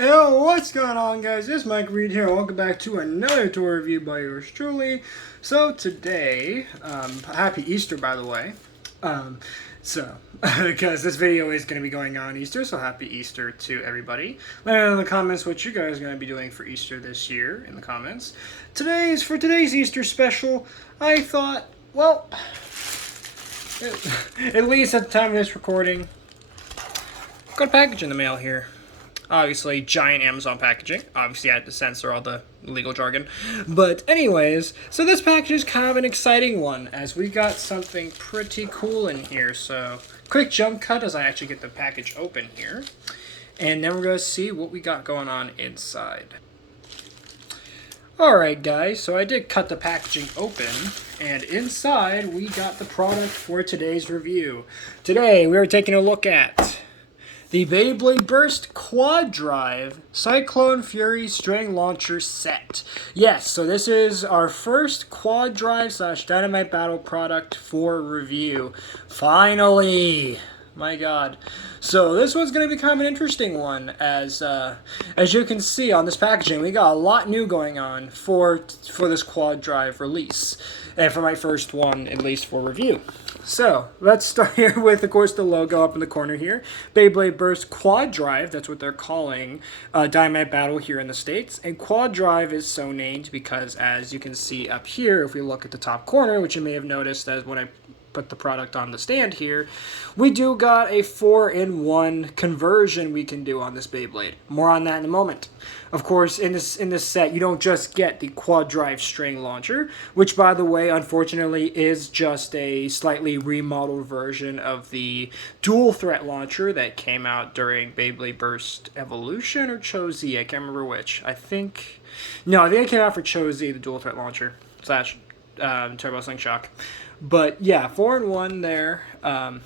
Yo, what's going on, guys? It's Mike Reed here. Welcome back to another tour review by yours truly. So today, happy Easter, by the way. Because this video is going to be going on Easter, so happy Easter to everybody. Let me know in the comments what you guys are going to be doing for Easter this year in the comments. For today's Easter special, I thought, well, at least at the time of this recording, got a package in the mail here. Obviously, giant Amazon packaging. Obviously, I had to censor all the legal jargon. But anyways, so this package is kind of an exciting one, as we got something pretty cool in here. So, quick jump cut as I actually get the package open here. And then we're going to see what we got going on inside. Alright guys, so I did cut the packaging open, and inside we got the product for today's review. Today, we are taking a look at the Beyblade Burst Quad Drive Cyclone Fury String Launcher Set. Yes, so this is our first Quad Drive / Dynamite Battle product for review. Finally! My god. So this one's going to be kind of an interesting one, as you can see on this packaging, we got a lot new going on for this Quad Drive release, and for my first one, at least for review. So, let's start here with, of course, the logo up in the corner here. Beyblade Burst Quad Drive, that's what they're calling Dynamite Battle here in the States. And Quad Drive is so named because, as you can see up here, if we look at the top corner, which you may have noticed as when I put the product on the stand here, we do got a 4-in-1 conversion we can do on this Beyblade. More on that in a moment. Of course, in this set, you don't just get the Quad Drive string launcher, which, by the way, unfortunately, is just a slightly remodeled version of the dual threat launcher that came out during Beyblade Burst Evolution or Cho-Z. I can't remember which. I think it came out for Cho-Z, the dual threat launcher / Turbo Sling Shock. But yeah, 4-in-1 there. Of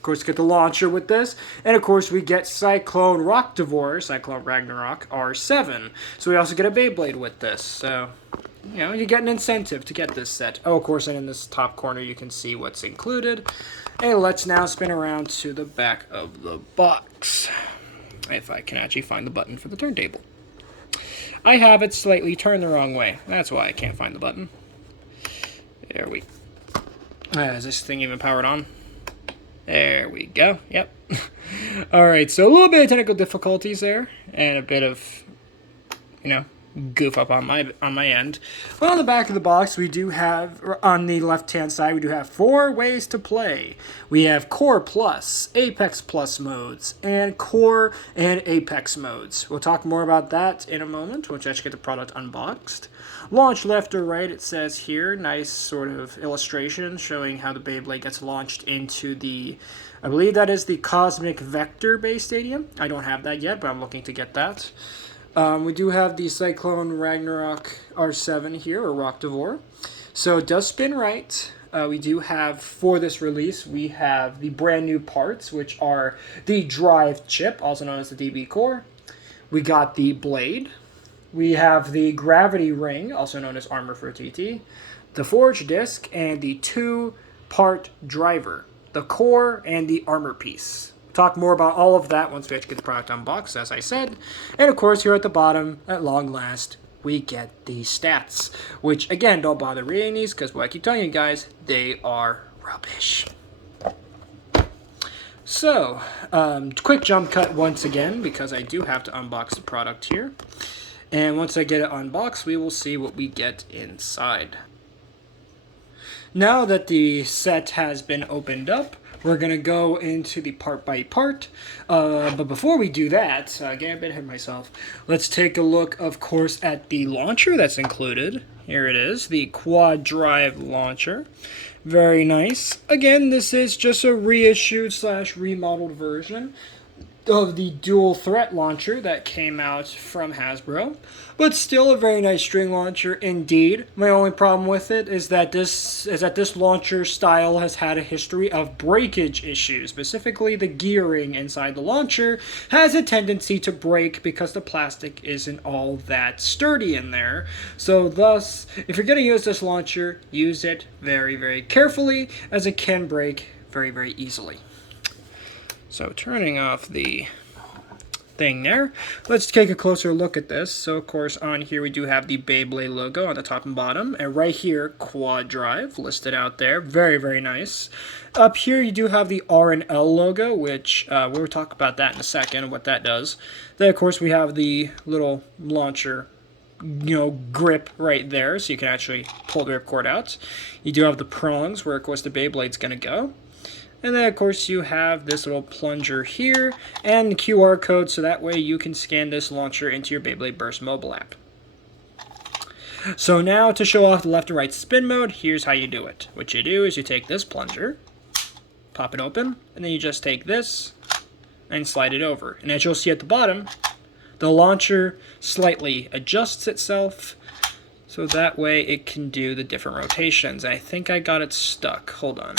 course, get the launcher with this. And of course, we get Cyclone Cyclone Ragnarok R7. So we also get a Beyblade with this. So, you get an incentive to get this set. Oh, of course, and in this top corner, you can see what's included. And let's now spin around to the back of the box. If I can actually find the button for the turntable. I have it slightly turned the wrong way. That's why I can't find the button. There we go. Is this thing even powered on? There we go. Yep. Alright, so a little bit of technical difficulties there, and a bit of, goof up on my end. But on the back of the box, we do have, on the left-hand side, we do have 4 ways to play. We have Core Plus, Apex Plus modes, and Core and Apex modes. We'll talk more about that in a moment, once I actually get the product unboxed. Launch left or right, it says here. Nice sort of illustration showing how the Beyblade gets launched into the, I believe that is the Cosmic Vector base stadium. I don't have that yet, but I'm looking to get that. We do have the Cyclone Ragnarok R7 here, or Rockdivore. So it does spin right. We do have, for this release, we have the brand new parts, which are the drive chip, also known as the DB core. We got the blade. We have the gravity ring, also known as armor for TT, the forge disc, and the 2-part driver, the core and the armor piece. Talk more about all of that once we actually get the product unboxed, as I said. And of course, here at the bottom, at long last, we get the stats, which, again, don't bother reading these, because what I keep telling you guys, they are rubbish. So, quick jump cut once again, because I do have to unbox the product here. And once I get it unboxed, we will see what we get inside. Now that the set has been opened up, we're going to go into the part by part. But before we do that, getting a bit ahead of myself, let's take a look, of course, at the launcher that's included. Here it is, the Quad Drive launcher. Very nice. Again, this is just a reissued / remodeled version of the dual threat launcher that came out from Hasbro, but still a very nice string launcher indeed. My only problem with it is that this launcher style has had a history of breakage issues. Specifically, the gearing inside the launcher has a tendency to break because the plastic isn't all that sturdy in there. So thus, if you're going to use this launcher, use it very, very carefully, as it can break very, very easily. So turning off the thing there. Let's take a closer look at this. So of course on here we do have the Beyblade logo on the top and bottom, and right here quad drive listed out there. Very, very nice. Up here you do have the R and L logo, which we'll talk about that in a second, what that does. Then of course we have the little launcher grip right there, so you can actually pull the ripcord out. You do have the prongs where of course the Beyblade's going to go. And then of course you have this little plunger here and the QR code, so that way you can scan this launcher into your Beyblade Burst mobile app. So now to show off the left and right spin mode, here's how you do it. What you do is you take this plunger, pop it open, and then you just take this and slide it over. And as you'll see at the bottom, the launcher slightly adjusts itself so that way it can do the different rotations. I think I got it stuck. Hold on.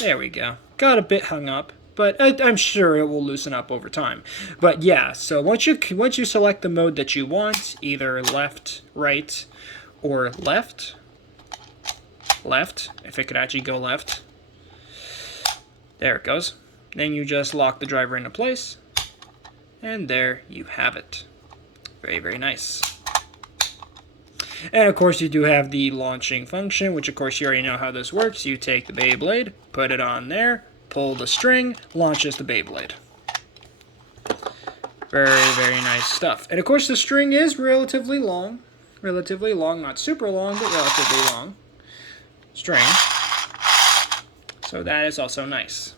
There we go. Got a bit hung up, but I'm sure it will loosen up over time. But yeah, so once you select the mode that you want, either left, right, or left, if it could actually go left, there it goes. Then you just lock the driver into place, and there you have it. Very, very nice. And of course you do have the launching function, which of course you already know how this works. You take the Beyblade, put it on there, pull the string, launches the Beyblade. Very, very nice stuff. And of course the string is relatively long, not super long, but relatively long string. So that is also nice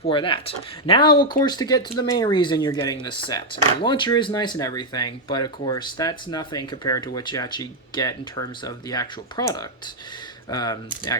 for that. Now, of course, to get to the main reason you're getting this set. I mean, the launcher is nice and everything, but of course, that's nothing compared to what you actually get in terms of the actual product, the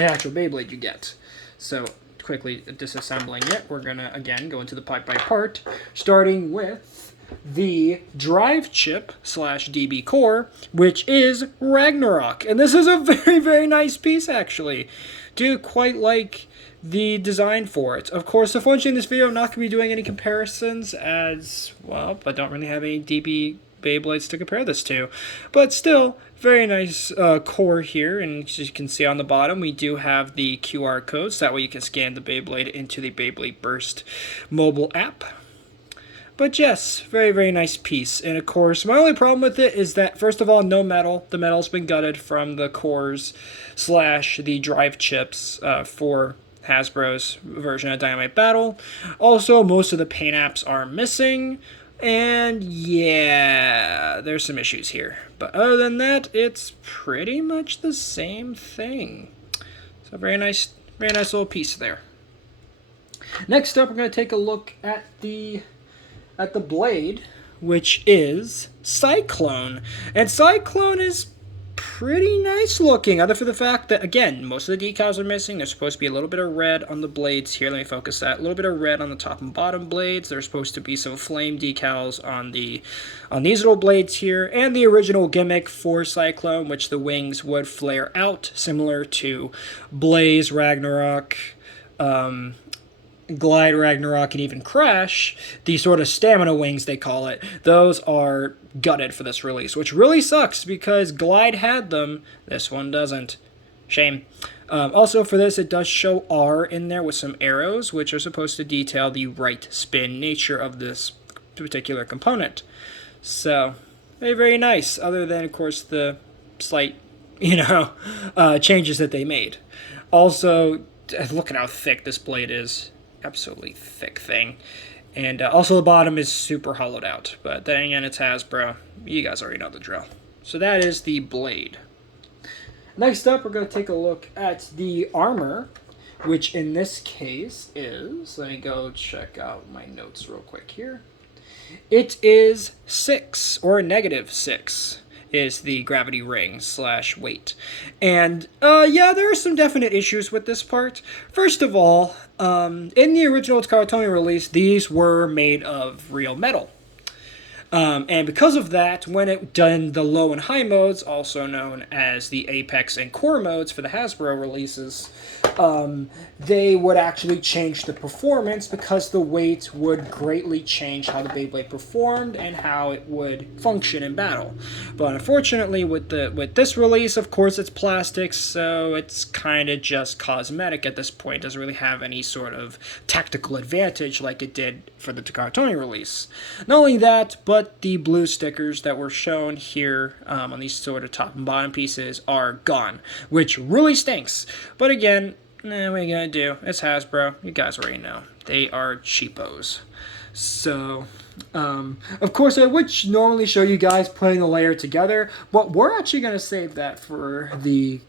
actual Beyblade you get. So, quickly disassembling it, we're gonna, again, go into the part by part, starting with the drive chip / DB core, which is Ragnarok. And this is a very, very nice piece, actually. Do quite like the design for it. Of course, unfortunately in this video I'm not going to be doing any comparisons as, well, I don't really have any DB Beyblades to compare this to. But still, very nice core here, and as you can see on the bottom, we do have the QR code, so that way you can scan the Beyblade into the Beyblade Burst mobile app. But yes, very, very nice piece. And of course, my only problem with it is that, first of all, no metal. The metal's been gutted from the cores / the drive chips for Hasbro's version of Dynamite Battle. Also, most of the paint apps are missing. And yeah, there's some issues here. But other than that, it's pretty much the same thing. So very nice little piece there. Next up, we're going to take a look at the blade, which is Cyclone. And Cyclone is pretty nice looking, other for the fact that, again, most of the decals are missing. There's supposed to be a little bit of red on the blades here. Let me focus that. A little bit of red on the top and bottom blades. There's supposed to be some flame decals on these little blades here, and the original gimmick for Cyclone, which the wings would flare out, similar to Blaze, Ragnarok, Glide, Ragnarok, and even Crash. These sort of stamina wings, they call it, those are gutted for this release, which really sucks because Glide had them. This one doesn't. Shame. Also for this, it does show R in there with some arrows, which are supposed to detail the right spin nature of this particular component. So, very, very nice, other than, of course, the slight, changes that they made. Also, look at how thick this blade is. Absolutely thick thing. And also the bottom is super hollowed out. But then again, it's Hasbro. You guys already know the drill. So that is the blade. Next up, we're going to take a look at the armor, which in this case is, let me go check out my notes real quick here. It is 6, or -6. Is the gravity ring / weight. And, yeah, there are some definite issues with this part. First of all, in the original Takara Tomy release, these were made of real metal. And because of that, when it done the low and high modes, also known as the Apex and Core modes for the Hasbro releases, they would actually change the performance because the weight would greatly change how the Beyblade performed and how it would function in battle. But unfortunately, with this release, of course, it's plastic, so it's kind of just cosmetic at this point. It doesn't really have any sort of tactical advantage like it did for the Takara Tomy release. Not only that, but the blue stickers that were shown here on these sort of top and bottom pieces are gone, which really stinks. But again, what are you gonna do? It's Hasbro. You guys already know. They are cheapos. So, of course, I would normally show you guys putting the layer together, but we're actually going to save that for the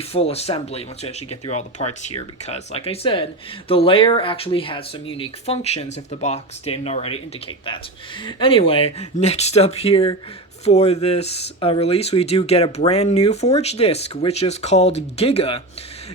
full assembly once we actually get through all the parts here, because, like I said, the layer actually has some unique functions if the box didn't already indicate that. Anyway, next up here for this release, we do get a brand new Forge disc, which is called Giga.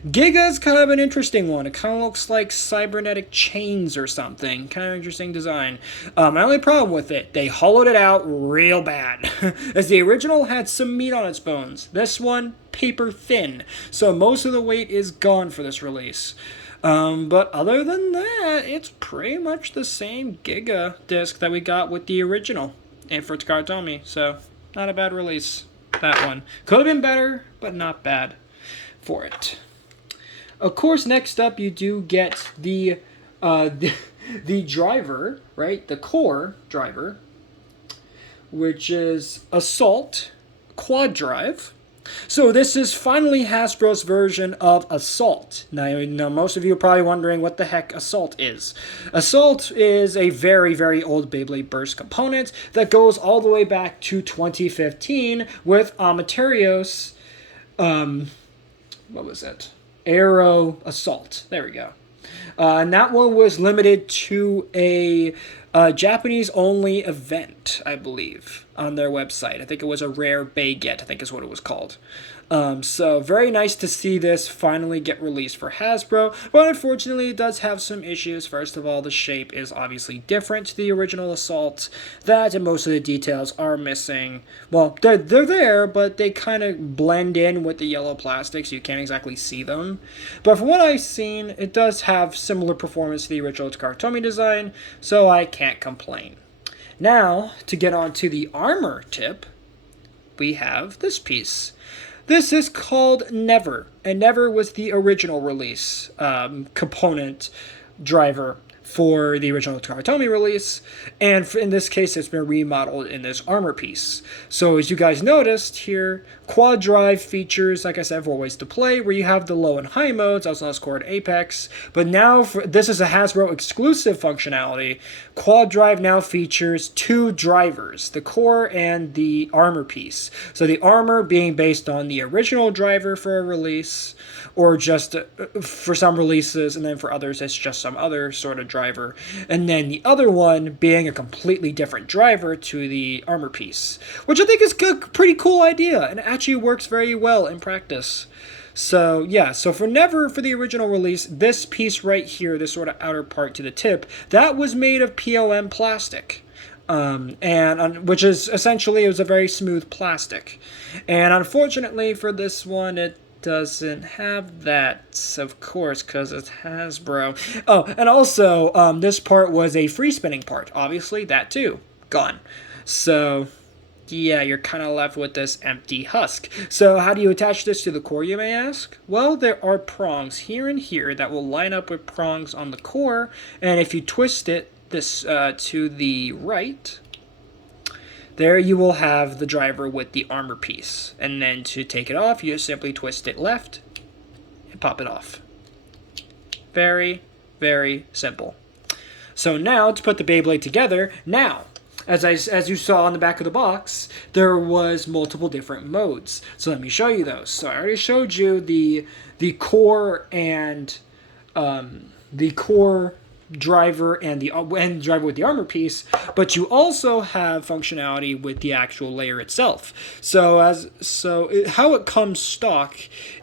Giga is kind of an interesting one. It kind of looks like cybernetic chains or something. Kind of interesting design. My only problem with it, they hollowed it out real bad. As the original had some meat on its bones. This one, paper thin. So most of the weight is gone for this release. But other than that, it's pretty much the same Giga disc that we got with the original. And for Takara Tomy. So, not a bad release. That one. Could have been better, but not bad for it. Of course, next up you do get the driver, right? The core driver, which is Assault Quad Drive. So this is finally Hasbro's version of Assault. Now, most of you are probably wondering what the heck Assault is. Assault is a very, very old Beyblade Burst component that goes all the way back to 2015 with Amaterios, what was it? Aero Assault. There we go. And that one was limited to a Japanese-only event, I believe, on their website. I think it was a rare Bayget, I think is what it was called. So very nice to see this finally get released for Hasbro, but unfortunately it does have some issues. First of all, the shape is obviously different to the original Assault. That and most of the details are missing. Well, they're there, but they kind of blend in with the yellow plastic, so you can't exactly see them. But from what I've seen, it does have similar performance to the original Takara Tomy design, so I can't complain. Now, to get on to the armor tip, we have this piece. This is called Never, and Never was the original release component driver for the original Takara Tomy release, and in this case it's been remodeled in this armor piece. So as you guys noticed here, Quad Drive features, like I said, 4 ways to play, where you have the low and high modes, also known as Core and Apex, but now this is a Hasbro exclusive functionality. Quad Drive now features 2 drivers, the core and the armor piece. So the armor being based on the original driver for a release, or just for some releases, and then for others it's just some other sort of driver. And then the other one being a completely different driver to the armor piece, which I think is a pretty cool idea, and it actually works very well in practice. So yeah, so for Never, for the original release, this piece right here, this sort of outer part to the tip, that was made of PLM plastic. Which is essentially, it was a very smooth plastic. And unfortunately for this one, it doesn't have that, of course, because it's Hasbro. Oh, and also, this part was a free spinning part. Obviously, that too, gone. So, yeah, you're kind of left with this empty husk. So, how do you attach this to the core, you may ask? Well, there are prongs here and here that will line up with prongs on the core, and if you twist it this to the right, there you will have the driver with the armor piece. And then to take it off, you just simply twist it left and pop it off. Very, very simple. So now, to put the Beyblade together, now, as you saw on the back of the box, there was multiple different modes. So let me show you those. So I already showed you the core and the core driver and the driver with the armor piece, but you also have functionality with the actual layer itself. So how it comes stock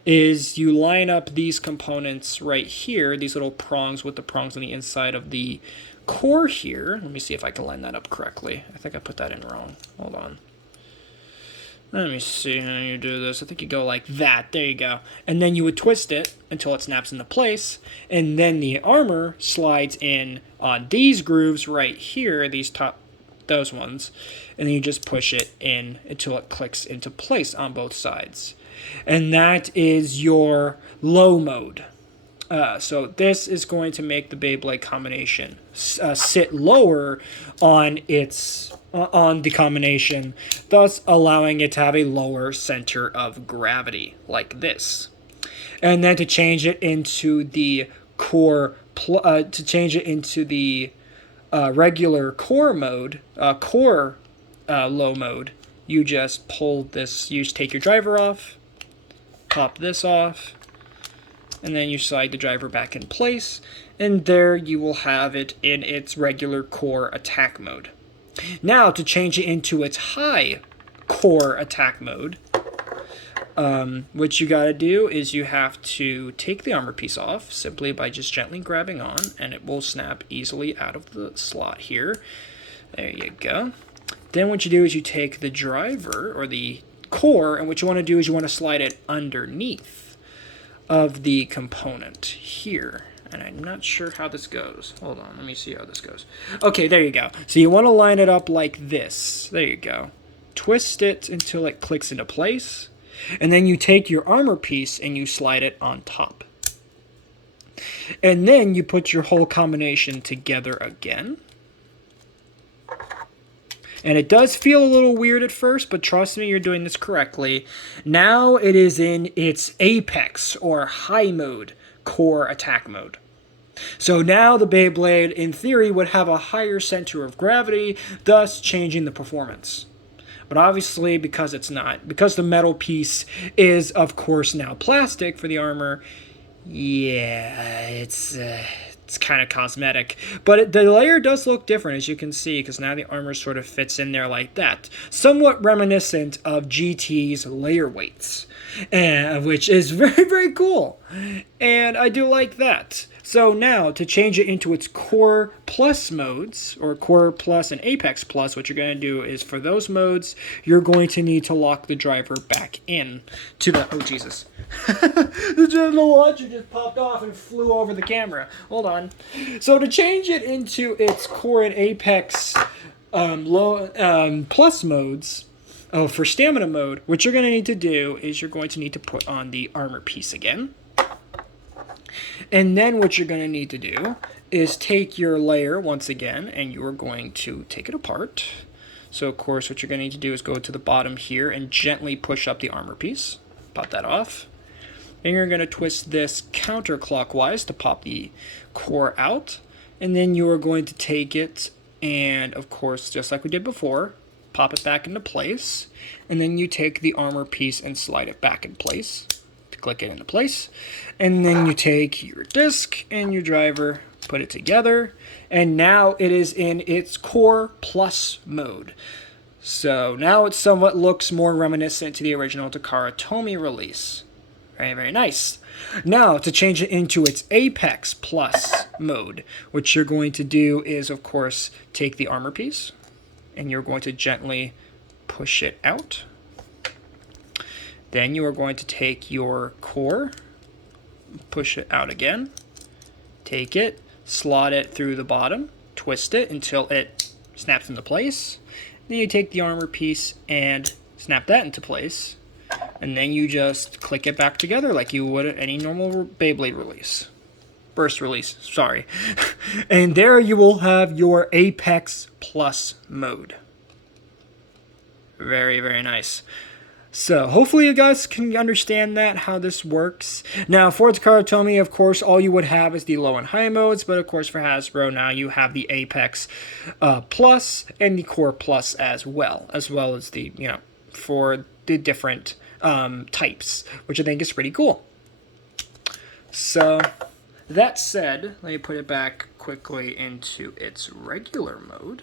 is you line up these components right here, these little prongs with the prongs on the inside of the core here. Let me see if I can line that up correctly. I think I put that in wrong. Hold on. Let me see how you do this. I think you go like that. There you go. And then you would twist it until it snaps into place. And then the armor slides in on these grooves right here, those ones. And then you just push it in until it clicks into place on both sides. And that is your low mode. So this is going to make the Beyblade combination sit lower on the combination, thus allowing it to have a lower center of gravity, like this. And then to change it into the regular core mode, low mode, you just pull this. You just take your driver off, pop this off, and then you slide the driver back in place, and there you will have it in its regular core attack mode. Now, to change it into its high core attack mode, what you gotta do is you have to take the armor piece off simply by just gently grabbing on, and it will snap easily out of the slot here. There you go. Then what you do is you take the driver, or the core, and what you want to do is you want to slide it underneath of the component here. And I'm not sure how this goes. Hold on, let me see how this goes. Okay, there you go. So you want to line it up like this. There you go. Twist it until it clicks into place. And then you take your armor piece and you slide it on top. And then you put your whole combination together again. And it does feel a little weird at first, but trust me, you're doing this correctly. Now it is in its apex, or high mode, core attack mode. So now the Beyblade, in theory, would have a higher center of gravity, thus changing the performance. But obviously, because it's not, because the metal piece is, of course, now plastic for the armor, yeah, it's kind of cosmetic. But the layer does look different, as you can see, because now the armor sort of fits in there like that. Somewhat reminiscent of GT's layer weights, which is very, very cool. And I do like that. So now, to change it into its Core Plus modes, or Core Plus and Apex Plus, what you're going to do is, for those modes, you're going to need to lock the driver back in to the... Oh, Jesus. The launcher just popped off and flew over the camera. Hold on. So to change it into its Core and Apex Plus modes, for stamina mode, what you're going to need to do is you're going to need to put on the armor piece again. And then what you're going to need to do is take your layer once again, and you're going to take it apart. So, of course, what you're going to need to do is go to the bottom here and gently push up the armor piece. Pop that off. And you're going to twist this counterclockwise to pop the core out. And then you are going to take it and, of course, just like we did before, pop it back into place. And then you take the armor piece and slide it back in place. Click it into place, and then you take your disc and your driver, put it together, and now it is in its Core Plus mode. So now it somewhat looks more reminiscent to the original Takara Tomy release. Very, very nice. Now, to change it into its Apex Plus mode, what you're going to do is, of course, take the armor piece, and you're going to gently push it out. Then you are going to take your core, push it out again, take it, slot it through the bottom, twist it until it snaps into place. Then you take the armor piece and snap that into place. And then you just click it back together like you would at any normal Beyblade release. Burst release, sorry. And there you will have your Apex Plus mode. Very, very nice. So, hopefully you guys can understand that, how this works. Now, for Takara Tomy, of course, all you would have is the low and high modes, but of course for Hasbro, now you have the Apex Plus and the Core Plus as well as the, for the different types, which I think is pretty cool. So, that said, let me put it back quickly into its regular mode.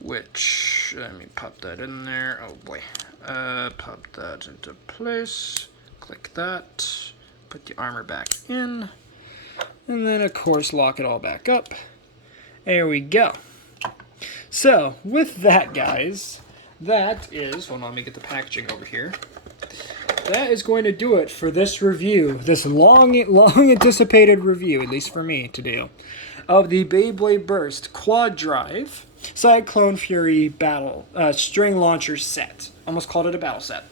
Which, let me pop that in there. Oh boy. Pop that into place. Click that. Put the armor back in. And then, of course, lock it all back up. There we go. So, with that, guys, that is... Hold on, let me get the packaging over here. That is going to do it for this review, this long anticipated review, at least for me to do, of the Beyblade Burst Quad Drive Cyclone Fury Battle String Launcher Set. Almost called it a battle set.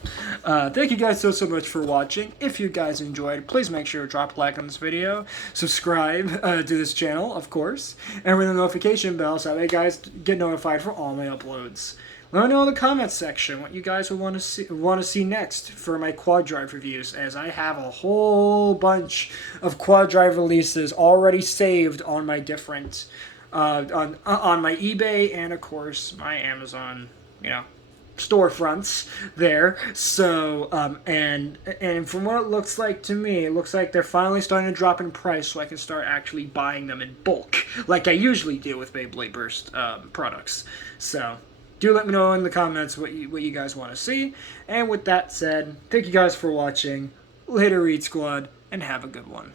Thank you guys so much for watching. If you guys enjoyed, please make sure to drop a like on this video, subscribe to this channel, of course, and ring the notification bell so that you guys get notified for all my uploads. Let me know in the comments section what you guys would want to see next for my quad drive reviews, as I have a whole bunch of quad drive releases already saved on my different on my eBay and of course my Amazon, storefronts there. So and from what it looks like to me, it looks like they're finally starting to drop in price, so I can start actually buying them in bulk like I usually do with Beyblade Burst products. So do let me know in the comments what you guys want to see. And with that said, thank you guys for watching. Later, Reed Squad, and have a good one.